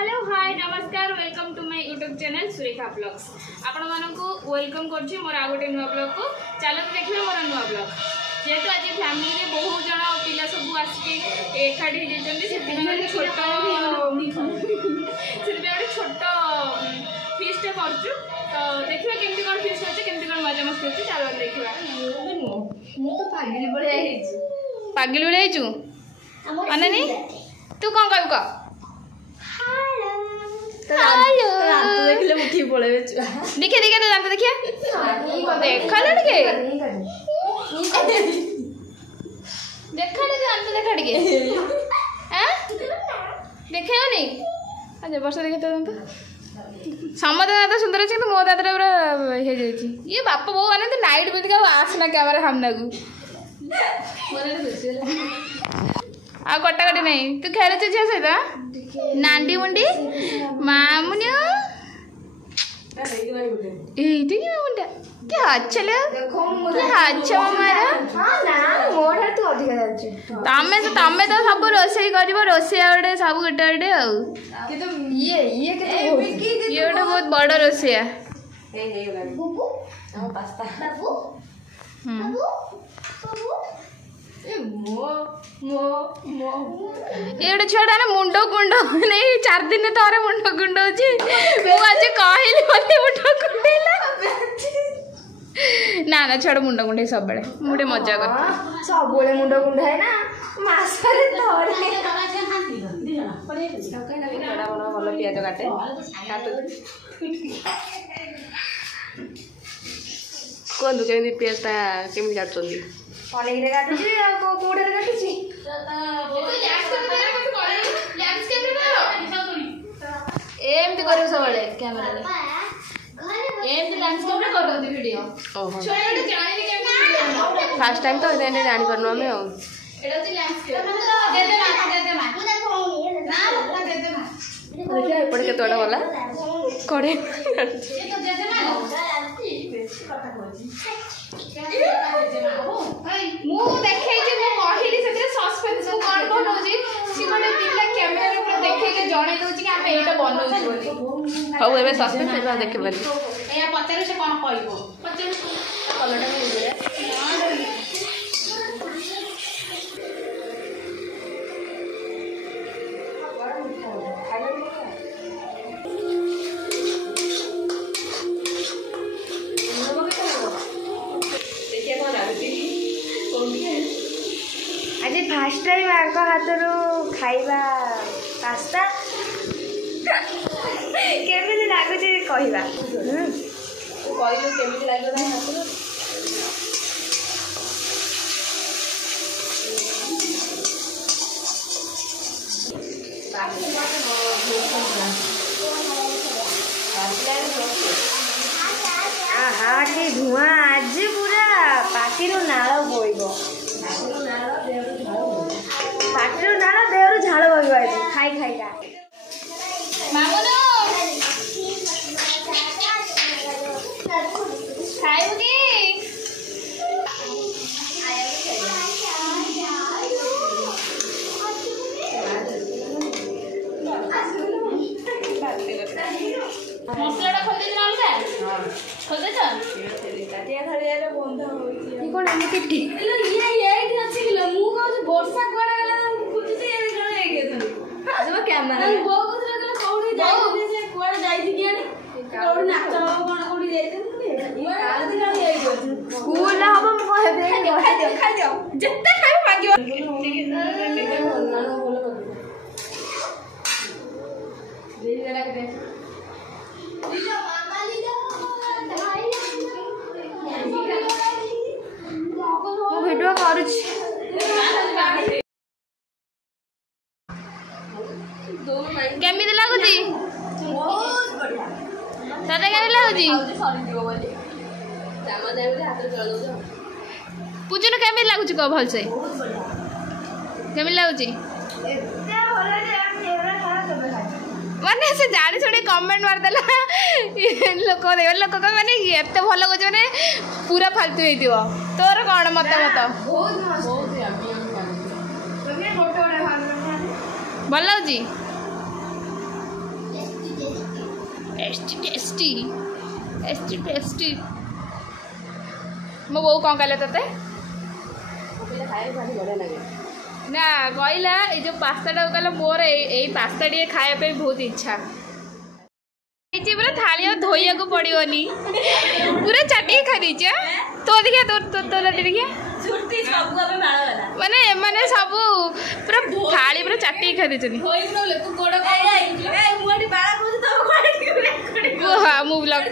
hello hi नमस्कार welcome to my YouTube channel Surekha blogs आपण मानक वेलकम करछि मोर आ गोटे नुआ ब्लॉग को चलो देखिए मोर नुआ ब्लॉग जेहेतु आज फैमिली रे बहुत जण पिला सब आसिके एकाठी जेचंदी से छोट छोट फीस्ट करछु तो देखिए केमती कोन फीस्ट होछि केमती कोन मजा मस्ती होछि चलो देखिबा मु तो पागली बळे आइछु पागली बळे आइछु अननी तू कोन कहू का हेलो देखले उठी पळे देखिए देखिए तो जानते देखिए देखा लड़के देखा नहीं जानते देखा लड़के हैं देखे हो नहीं आज वर्ष देखे तो जानते समझ दादा सुंदर अच्छे तो मो दादा पूरा हे जाई ये बाप बो आने तो नाइट में का आसना कैमरा सामने को आ कटाकटी नहीं तू खेल झिया सहित नांडी मुंडी मामुनि एइटी की मुंडा क्या अच्छा ले क्या अच्छा मारा हां ना मोर तू अधिक जाछ तमे तो सब रोसई करबो रोसई आडे सब गटे आ कि तो ये गोटे बहुत बड़ रोसैया हे बुबू हम पास्ता बाबू ये छुआ ना मुंड गुंड नहीं 4 दिन थोड़े मुंड गुंड आज कहली मुंड गुंडेला ना ना छड़ मुंड गुंडे सब बेले मुझे मजा कर सब बेले मुंड गुंड है ना मासरे थोड़े भल पियाज काटे कहतु केमी पियाजटा केमी काटुंट कलेगे काटुची कोड़े काटुची एमती कर सब कैमरा वीडियो फास्ट टाइम तो जानी पारनु आम देखिए एपटे केत गला कड़े हौ एबे सस्पेंस एबे देखे बनी ए पचारे से कोन कहइबो पचारे कलरटा आज फास्ट टाइम आग हाथ खाइबा पास्ता केमिति लागुचे कहवा कहलु केमिति लागला हाथ आहा कि धुआं आज पूरा पाटिर नाल बोइब पाटिर नाल देहरु झाल बोइब आज खाई खाई का मामनो खाइबुनी मसलाटा खोल दे अलगा खोल दे ताटिया थालिया रे बंद होई ई कोन एमिति ठीक ये एठी अछि किलो मु कहू वर्षा कोडा गला खुजि से ए गला ए गेथन जब कैमरा बो कुतरा गला कोडी जाई से कोड जाई थी कियानी कोडी नाच कोन कोडी जाई थी काल दिन आई गयो स्कूल ला हम कहबे खाइ जाओ जत्ते खाइ मागियो दे जरा के वीडियो करुछि केमिति लागुची बहुत बढ़िया तते केमिति लागुची पूछन केमिति लागुची को भल से केमिति लागुची माने से जाड़ी छोड़ी कमेंट मार देला लोक माने एते भल को माने पूरा फालतू हे दियो तोर कोन मत बहुत मस्त भल लागी टेस्टी टेस्टी टेस्टी टेस्टी मो बो कौन कहले तते ना कहला ये जो पास्ताटा कहला मोर यही पास्ता टे खाया पे बहुत इच्छा पूरा थाली और धोइया को पड़ोनी पूरा चाटी खा दी तो देखिए तो देखिए माने माने सब पूरा थाली पूरा चाटी खा दी हाँ मु ब्लॉग